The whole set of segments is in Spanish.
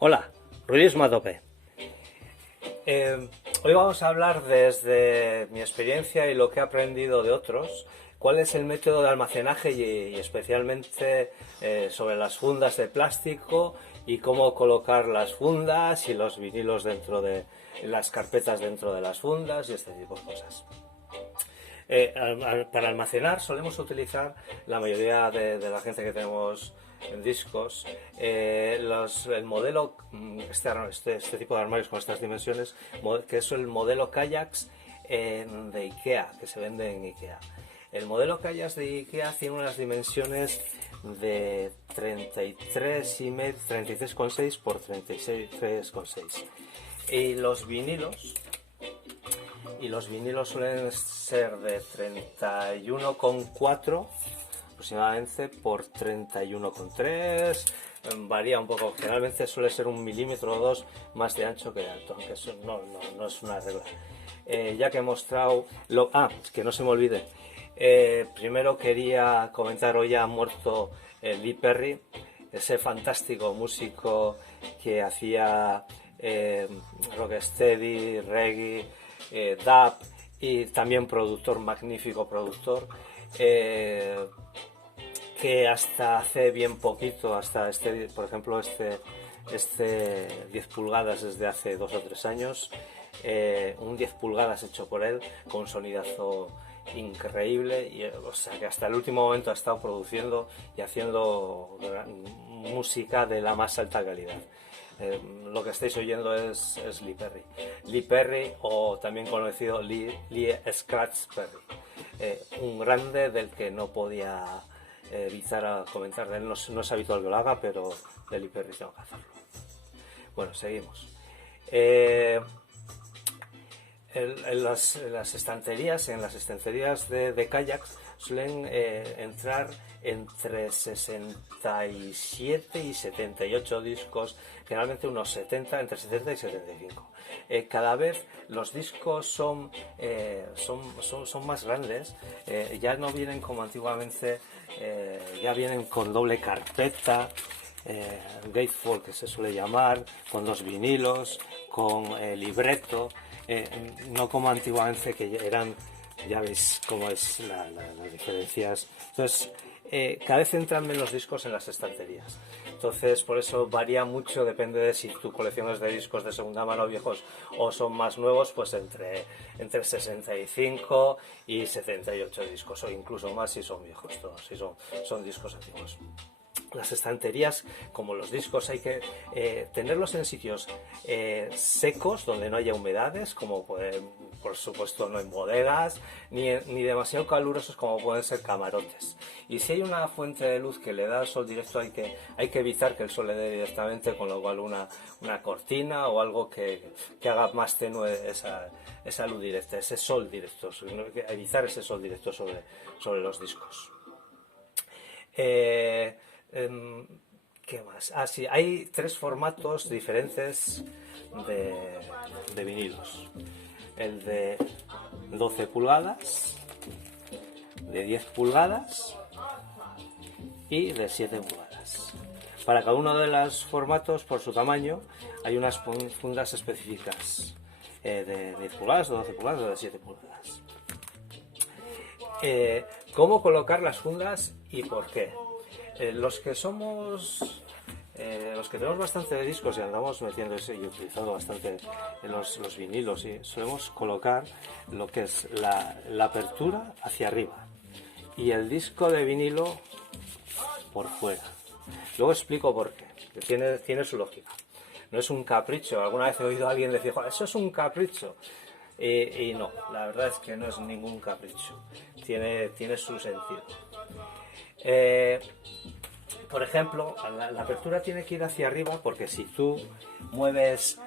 Hola, ruidismo a tope. Hoy vamos a hablar desde mi experiencia y lo que he aprendido de otros, cuál es el método de almacenaje y especialmente sobre las fundas de plástico y cómo colocar las fundas y los vinilos dentro de las carpetas dentro de las fundas y este tipo de cosas. Para almacenar solemos utilizar la mayoría de la gente que tenemos en discos el modelo este tipo de armarios con estas dimensiones, que es el modelo Kallax de Ikea, que se vende en Ikea. El modelo Kallax de Ikea tiene unas dimensiones de 33,6 por 36,6 y los vinilos suelen ser de 31,4 aproximadamente por 31,3, varía un poco, generalmente suele ser 1 milímetro o 2 más de ancho que de alto, aunque eso no es una regla. Ya que he mostrado, que no se me olvide, primero quería comentar, hoy ha muerto Lee Perry, ese fantástico músico que hacía rocksteady, reggae, dub y también productor, magnífico productor, que hasta hace bien poquito, hasta por ejemplo este 10 pulgadas desde hace 2 o 3 años, un 10 pulgadas hecho por él con un sonidazo increíble, y, o sea que hasta el último momento ha estado produciendo y haciendo música de la más alta calidad. Lo que estáis oyendo es Lee Perry. Lee Perry, o también conocido Lee Scratch Perry. Un grande del que no podía evitar a comentar. De él no es habitual que lo haga, pero de Lee Perry tengo que hacerlo. Bueno, seguimos. En las estanterías de kayaks suelen entrar entre 67 y 78 discos, generalmente unos 70, entre 70 y 75. Cada vez los discos son más grandes, ya no vienen como antiguamente, ya vienen con doble carpeta, gatefold que se suele llamar, con 2 vinilos, con libreto, no como antiguamente que eran, ya veis cómo es las diferencias. Entonces, cada vez entran menos discos en las estanterías. Entonces, por eso varía mucho, depende de si tu colección es de discos de segunda mano viejos o son más nuevos, pues entre 65 y 78 discos, o incluso más si son viejos, si son discos antiguos. Las estanterías, como los discos, hay que tenerlos en sitios secos, donde no haya humedades, como por supuesto no en bodegas, ni demasiado calurosos como pueden ser camarotes. Y si hay una fuente de luz que le da el sol directo, hay que evitar que el sol le dé directamente, con lo cual una cortina o algo que haga más tenue esa luz directa, ese sol directo, evitar ese sol directo sobre los discos. ¿Qué más? Sí, hay 3 formatos diferentes de vinilos. El de 12 pulgadas, de 10 pulgadas y de 7 pulgadas. Para cada uno de los formatos, por su tamaño, hay unas fundas específicas, de 10 pulgadas, de 12 pulgadas o de 7 pulgadas. ¿Cómo colocar las fundas y por qué? Los que tenemos bastante de discos y andamos metiendo y utilizando bastante los vinilos, y solemos colocar lo que es la apertura hacia arriba y el disco de vinilo por fuera. Luego explico por qué, que tiene su lógica. No es un capricho. Alguna vez he oído a alguien decir, eso es un capricho. Y no, la verdad es que no es ningún capricho. Tiene su sentido. Por ejemplo, la apertura tiene que ir hacia arriba, porque si tú mueves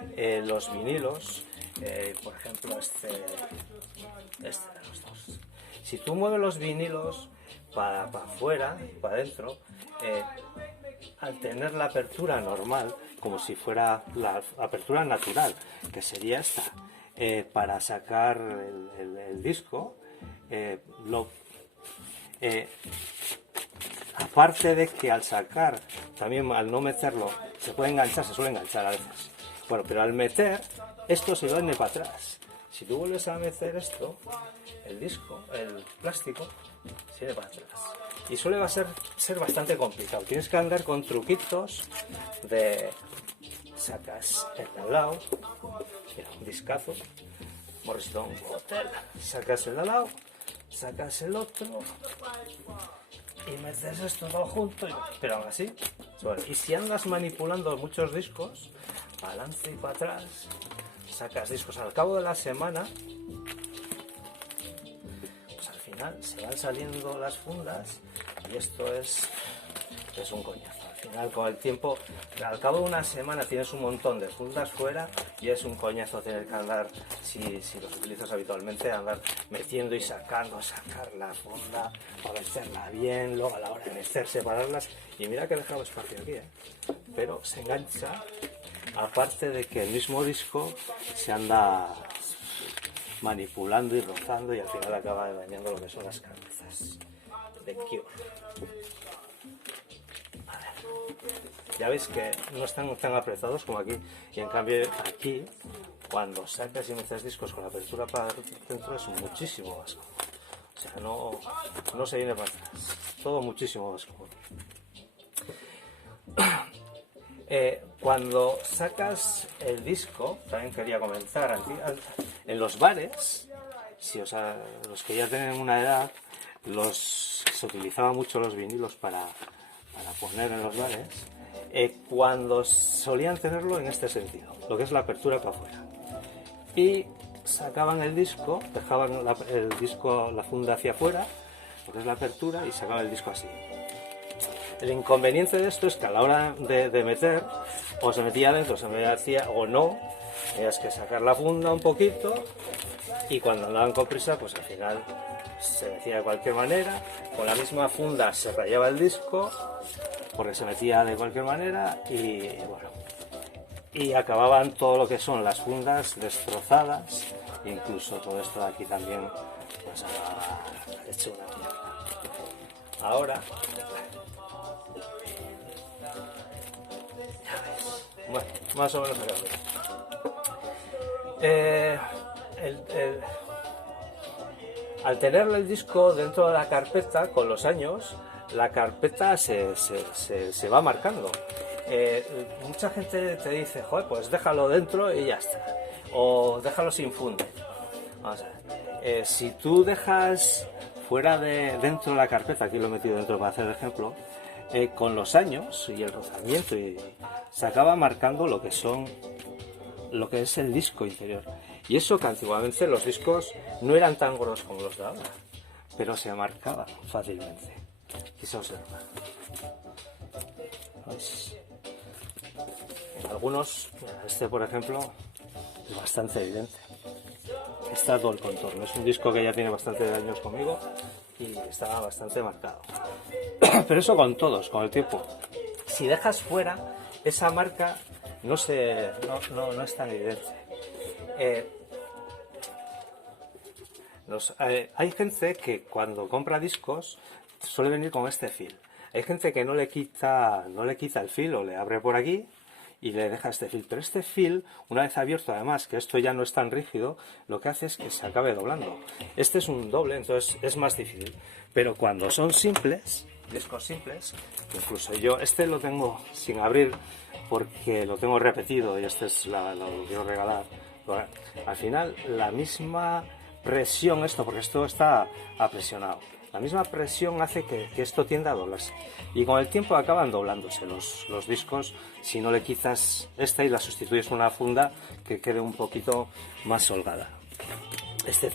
los vinilos, por ejemplo este de los dos, si tú mueves los vinilos para afuera, para adentro, al tener la apertura normal, como si fuera la apertura natural, que sería esta, para sacar aparte de que al sacar, también al no meterlo, se puede enganchar, se suele enganchar a veces. Bueno, pero al meter, esto se viene para atrás. Si tú vuelves a meter esto, el disco, el plástico, se viene para atrás. Y suele ser bastante complicado. Tienes que andar con truquitos de... Sacas el de al lado, mira, un discazo, Morrison Hotel, sacas el de al lado, sacas el otro y metes esto todo junto, pero aún así, bueno, y si andas manipulando muchos discos, para adelante y para atrás, sacas discos al cabo de la semana, pues al final se van saliendo las fundas y esto es un coñazo. Al final, con el tiempo, al cabo de una semana tienes un montón de fundas fuera y es un coñazo tener que andar, si los utilizas habitualmente, andar metiendo y sacando, sacar la funda para meterla bien, luego a la hora de meter, separarlas. Y mira que he dejado espacio aquí, pero se engancha, aparte de que el mismo disco se anda manipulando y rozando y al final acaba dañando lo que son las cabezas de Cure. Ya veis que no están tan apretados como aquí, y en cambio aquí, cuando sacas y metes discos con la apertura para dentro, es muchísimo más cómodo. O sea, no se viene para atrás, todo muchísimo más cómodo. Cuando sacas el disco, también quería comentar, en los bares, los que ya tienen una edad, se utilizaban mucho los vinilos para poner en los bares, cuando solían tenerlo en este sentido, lo que es la apertura para afuera, y sacaban el disco, dejaban el disco, la funda hacia afuera, lo que es la apertura, y sacaban el disco así. El inconveniente de esto es que a la hora de meter, o se metía adentro, se metía o no, tenías que sacar la funda un poquito, y cuando andaban con prisa, pues al final se metía de cualquier manera, con la misma funda se rayaba el disco, porque se metía de cualquier manera, y bueno, y acababan todo lo que son las fundas destrozadas, incluso todo esto de aquí también, pues ha hecho una mierda. Ahora, ya ves, bueno, más o menos acá. Al tener el disco dentro de la carpeta, con los años, la carpeta se va marcando. Mucha gente te dice, joder, pues déjalo dentro y ya está. O déjalo sin funde. Vamos a ver. Si tú dejas fuera dentro de la carpeta, aquí lo he metido dentro para hacer el ejemplo, con los años y el rozamiento se acaba marcando lo que es el disco interior. Y eso que antiguamente los discos no eran tan gruesos como los de ahora, pero se marcaban fácilmente. Quizá observar. ¿Veis? En algunos, este por ejemplo, es bastante evidente. Está todo el contorno. Es un disco que ya tiene bastantes años conmigo y está bastante marcado. Pero eso con todos, con el tiempo. Si dejas fuera, esa marca no es tan evidente. Hay gente que cuando compra discos suele venir con este fil. Hay gente que no le quita el fil o le abre por aquí y le deja este fil. Pero este fil, una vez abierto, además, que esto ya no es tan rígido, lo que hace es que se acabe doblando. Este es un doble, entonces es más difícil. Pero cuando son simples, discos simples, incluso yo, este lo tengo sin abrir porque lo tengo repetido y este es lo quiero regalar. Bueno, al final, la misma presión, porque esto está apresionado, la misma presión hace que esto tienda a doblarse. Y con el tiempo acaban doblándose los discos si no le quitas esta y la sustituyes por una funda que quede un poquito más holgada. Este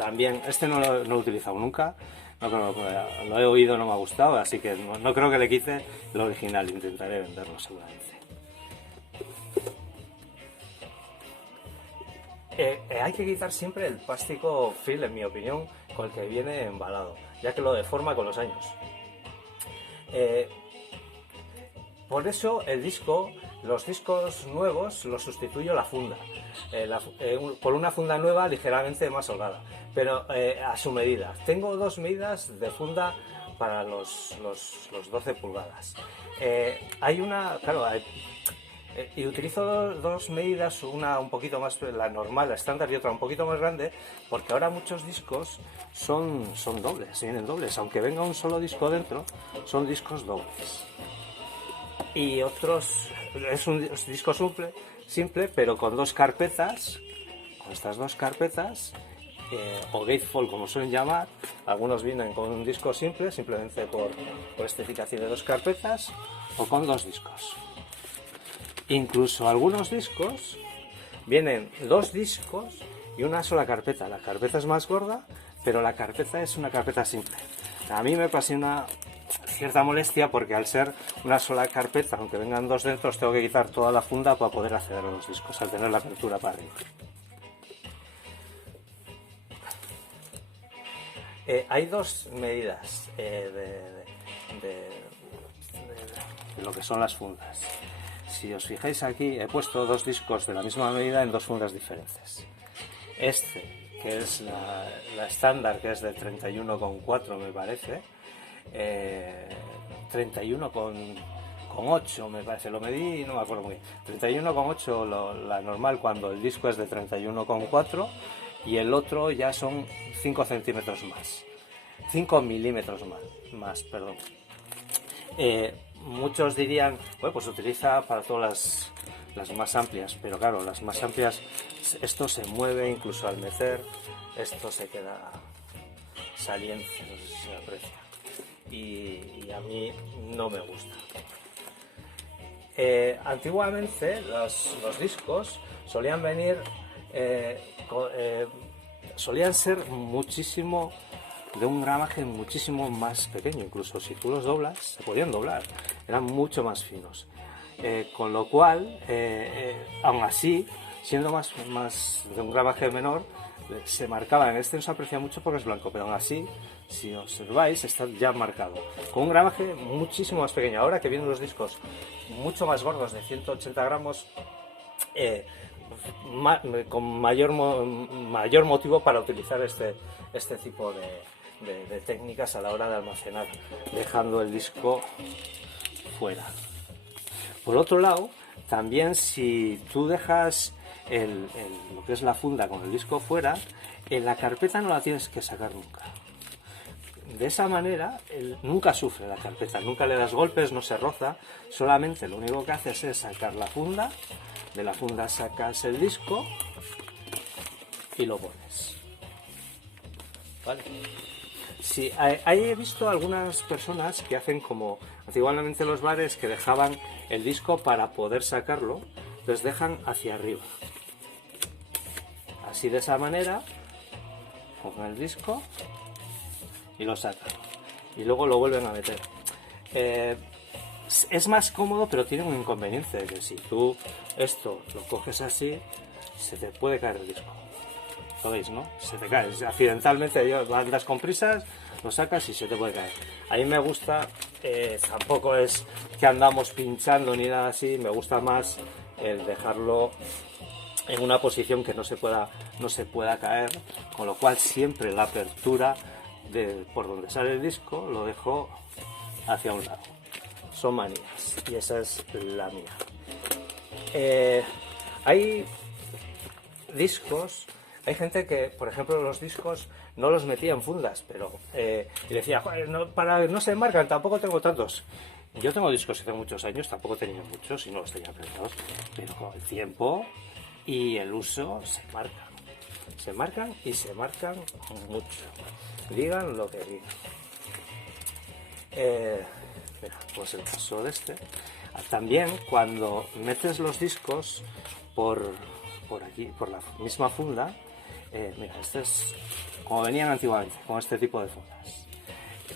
no lo he utilizado nunca, lo he oído, no me ha gustado, así que no creo que le quite el original, intentaré venderlo seguramente. Hay que quitar siempre el plástico film, en mi opinión, con el que viene embalado, ya que lo deforma con los años. Por eso los discos nuevos los sustituyo la funda, por una funda nueva ligeramente más holgada, pero a su medida. Tengo dos medidas de funda para los 12 pulgadas. Hay una, claro, y utilizo dos medidas, una un poquito más, la normal, la estándar, y otra un poquito más grande, porque ahora muchos discos son dobles, vienen dobles, aunque venga un solo disco dentro, son discos dobles. Y otros, es un disco simple, pero con dos carpetas, con estas dos carpetas, o gatefold como suelen llamar. Algunos vienen con un disco simple, simplemente por especificación de dos carpetas, o con dos discos. Incluso algunos discos vienen dos discos y una sola carpeta. La carpeta es más gorda, pero la carpeta es una carpeta simple. A mí me pasa una cierta molestia porque al ser una sola carpeta, aunque vengan dos dentro, tengo que quitar toda la funda para poder acceder a los discos, al tener la apertura para arriba. Hay dos medidas de lo que son las fundas. Si os fijáis aquí, he puesto dos discos de la misma medida en dos fundas diferentes. Este, que es la estándar, que es de 31,4 me parece, 31,8 me parece, lo medí y no me acuerdo muy bien. 31,8 la normal cuando el disco es de 31,4 y el otro ya son 5 centímetros más. 5 milímetros más, perdón. Muchos dirían, bueno, pues utiliza para todas las más amplias, pero claro, las más amplias, esto se mueve incluso al mecer, esto se queda saliente, no sé si se aprecia, y a mí no me gusta. Antiguamente los discos solían venir, solían ser muchísimo, de un gramaje muchísimo más pequeño, incluso si tú los doblas, se podían doblar, eran mucho más finos. Con lo cual, aún así, siendo más de un gramaje menor, se marcaba. En este no se aprecia mucho porque es blanco, pero aún así, si observáis, está ya marcado. Con un gramaje muchísimo más pequeño. Ahora que vienen los discos mucho más gordos, de 180 gramos, con mayor motivo para utilizar este tipo de técnicas a la hora de almacenar, dejando el disco fuera. Por otro lado, también si tú dejas lo que es la funda con el disco fuera, en la carpeta no la tienes que sacar nunca. De esa manera nunca sufre la carpeta, nunca le das golpes, no se roza, solamente lo único que haces es sacar la funda, de la funda sacas el disco y lo pones. ¿Vale? Sí, he visto algunas personas que hacen como antiguamente los bares, que dejaban el disco para poder sacarlo, los dejan hacia arriba. Así, de esa manera, cogen el disco y lo sacan. Y luego lo vuelven a meter. Es más cómodo, pero tiene un inconveniente, que si tú esto lo coges así, se te puede caer el disco. Lo veis, ¿no? Se te cae. Accidentalmente andas con prisas, lo sacas y se te puede caer. A mí me gusta, tampoco es que andamos pinchando ni nada así, me gusta más el dejarlo en una posición que no se pueda caer, con lo cual siempre la apertura por donde sale el disco lo dejo hacia un lado. Son manías y esa es la mía. Hay discos. Hay gente que, por ejemplo, los discos no los metía en fundas, pero y decía, para no se marcan, tampoco tengo tantos. Yo tengo discos hace muchos años, tampoco tenía muchos y no los tenía apretados, pero con el tiempo y el uso se marcan. Se marcan y se marcan mucho. Digan lo que digan. Mira, pues el caso de este. También cuando metes los discos por aquí, por la misma funda, mira, este es como venían antiguamente, con este tipo de fundas.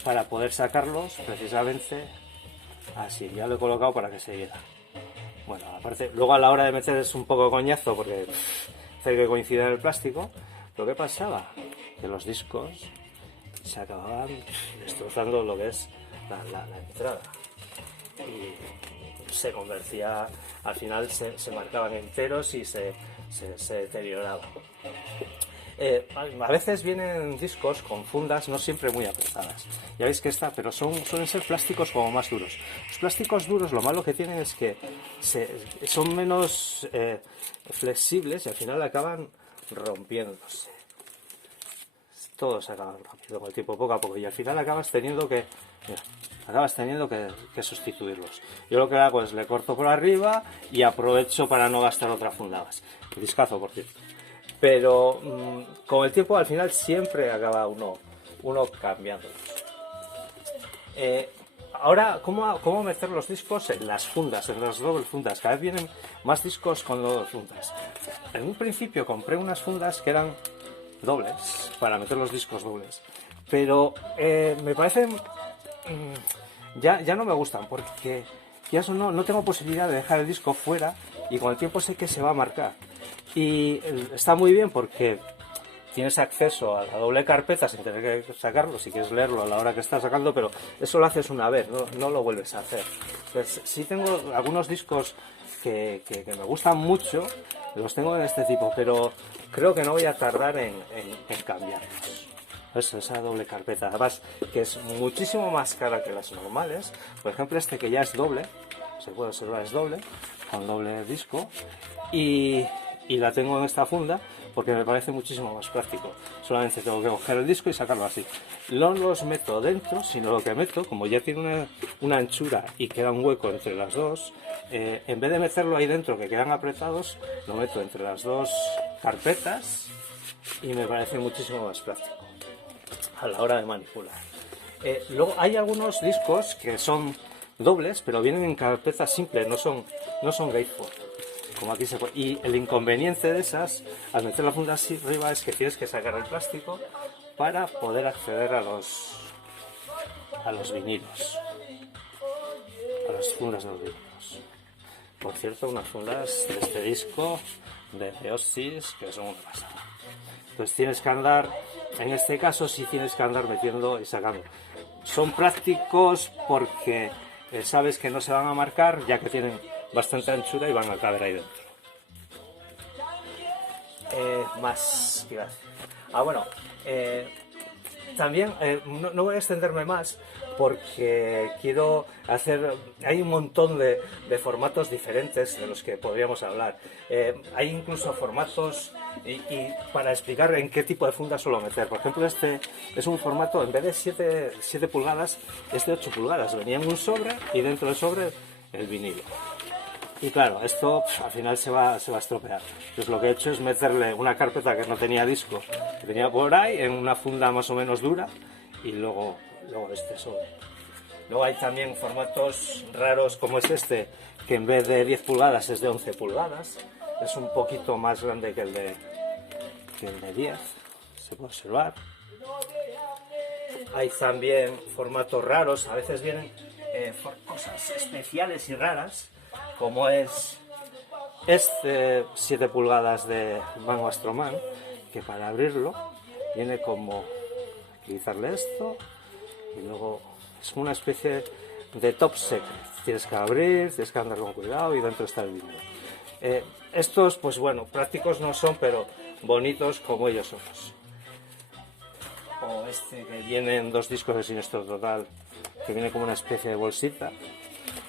Para poder sacarlos, precisamente así, ya lo he colocado para que se viera. Bueno, aparte, luego a la hora de meter es un poco coñazo porque hace que coincida en el plástico. Lo que pasaba, que los discos se acababan destrozando lo que es la entrada. Y se convertía, al final se marcaban enteros y se deterioraba. A veces vienen discos con fundas no siempre muy apretadas. Ya veis que pero suelen ser plásticos como más duros. Los plásticos duros lo malo que tienen es que son menos flexibles y al final acaban rompiéndose. Todo se acaba rompiendo con el tiempo, poco a poco, y al final acabas teniendo que sustituirlos. Yo lo que hago es le corto por arriba y aprovecho para no gastar otra funda más. El discazo, por cierto. Pero con el tiempo al final siempre acaba uno cambiando. Ahora, ¿cómo meter los discos en las fundas, en las doble fundas? Cada vez vienen más discos con doble fundas. En un principio compré unas fundas que eran dobles, para meter los discos dobles. Pero me parecen... ya no me gustan, porque ya no tengo posibilidad de dejar el disco fuera y con el tiempo sé que se va a marcar. Y está muy bien porque tienes acceso a la doble carpeta sin tener que sacarlo, si quieres leerlo a la hora que estás sacando, pero eso lo haces una vez, no lo vuelves a hacer. Entonces, sí tengo algunos discos que me gustan mucho, los tengo en este tipo, pero creo que no voy a tardar en cambiarlos. Esa doble carpeta, además que es muchísimo más cara que las normales. Por ejemplo, este que ya es doble, se puede observar, es doble, con doble disco, y la tengo en esta funda porque me parece muchísimo más práctico. Solamente tengo que coger el disco y sacarlo así. No los meto dentro, sino lo que meto, como ya tiene una anchura y queda un hueco entre las dos, en vez de meterlo ahí dentro que quedan apretados, lo meto entre las dos carpetas y me parece muchísimo más práctico a la hora de manipular. Luego hay algunos discos que son dobles, pero vienen en carpeta simple, no son gatefold, como aquí se puede. Y el inconveniente de esas, al meter la funda así arriba, es que tienes que sacar el plástico para poder acceder a los vinilos, a las fundas de los vinilos. Por cierto, unas fundas de este disco de Theosys que son una pasada. Entonces tienes que andar, en este caso sí tienes que andar metiendo y sacando. Son prácticos porque sabes que no se van a marcar, ya que tienen bastante anchura y van a caber ahí dentro. Más, ¿qué iba a decir? Bueno, también no voy a extenderme más porque quiero hacer... Hay un montón de formatos diferentes de los que podríamos hablar. Hay incluso formatos y para explicar en qué tipo de funda suelo meter. Por ejemplo, este es un formato, en vez de 7 pulgadas, es de 8 pulgadas. Venía en un sobre y dentro del sobre el vinilo. Y claro, esto al final se va a estropear. Entonces lo que he hecho es meterle una carpeta que no tenía disco, que tenía por ahí, en una funda más o menos dura, y luego este sobre. Luego hay también formatos raros como es este, que en vez de 10 pulgadas es de 11 pulgadas. Es un poquito más grande que el de 10, se puede observar. Hay también formatos raros, a veces vienen cosas especiales y raras, como es este 7 pulgadas de Van Astroman, que para abrirlo viene como utilizarle esto y luego es una especie de top secret. Tienes que abrir, tienes que andar con cuidado y dentro está el vinilo. Estos, pues bueno, prácticos no son, pero bonitos como ellos somos. O este que viene en 2 discos de Siniestro Total, que viene como una especie de bolsita.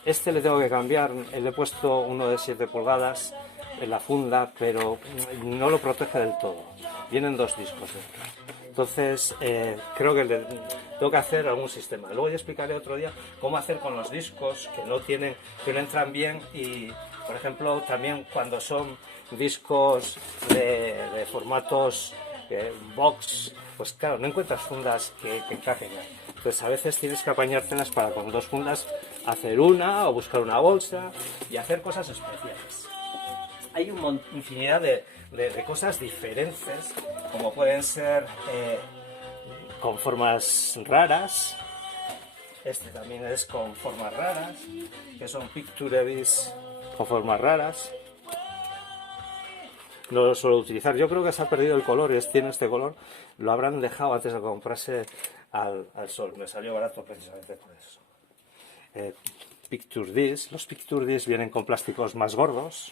Este le tengo que cambiar, le he puesto uno de 7 pulgadas en la funda, pero no lo protege del todo. Vienen 2 discos dentro. Entonces, creo que tengo que hacer algún sistema. Luego ya explicaré otro día cómo hacer con los discos que no entran bien y, por ejemplo, también cuando son discos de formatos box, pues claro, no encuentras fundas que encajen ahí. Entonces a veces tienes que apañártelas para con 2 fundas hacer una o buscar una bolsa y hacer cosas especiales. Hay infinidad de cosas diferentes, como pueden ser con formas raras. Este también es con formas raras, que son picturevis con formas raras. No lo suelo utilizar. Yo creo que se ha perdido el color, tiene este color. Lo habrán dejado antes de comprarse al sol. Me salió barato precisamente por eso. Picture disc. Los picture disc vienen con plásticos más gordos.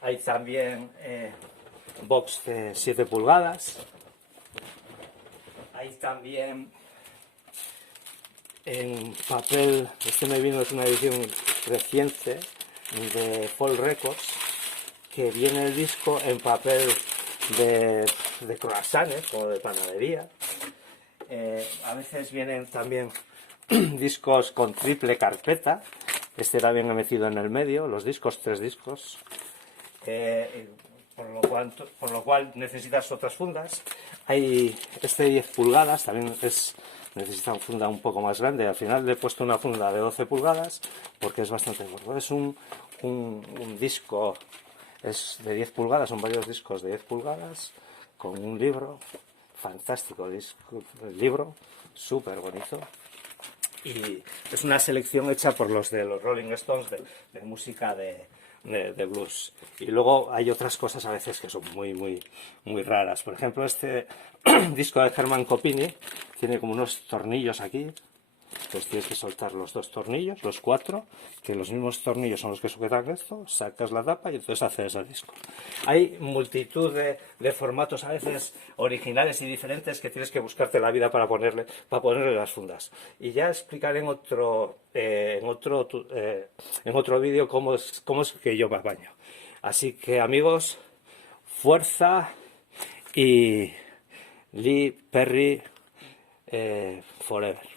Hay también box de 7 pulgadas. Hay también en papel, este me vino, es una edición reciente de Fall Records, que viene el disco en papel de croissants, como de panadería. A veces vienen también discos con triple carpeta. Este también he metido en el medio, los discos, 3 discos. Por lo cual necesitas otras fundas. Hay este 10 pulgadas, también necesita una funda un poco más grande. Al final le he puesto una funda de 12 pulgadas porque es bastante gordo. Es un disco, es de 10 pulgadas, son varios discos de 10 pulgadas con un libro, fantástico el libro, súper bonito. Y es una selección hecha por los de los Rolling Stones de música de blues. Y luego hay otras cosas a veces que son muy raras. Por ejemplo, este disco de Herman Copini tiene como unos tornillos aquí. Pues tienes que soltar los 2 tornillos, los 4, que los mismos tornillos son los que sujetan esto, sacas la tapa y entonces haces el disco. Hay multitud de formatos a veces originales y diferentes que tienes que buscarte la vida para ponerle las fundas. Y ya explicaré en otro vídeo cómo es que yo me apaño. Así que amigos, fuerza y Lee Perry forever.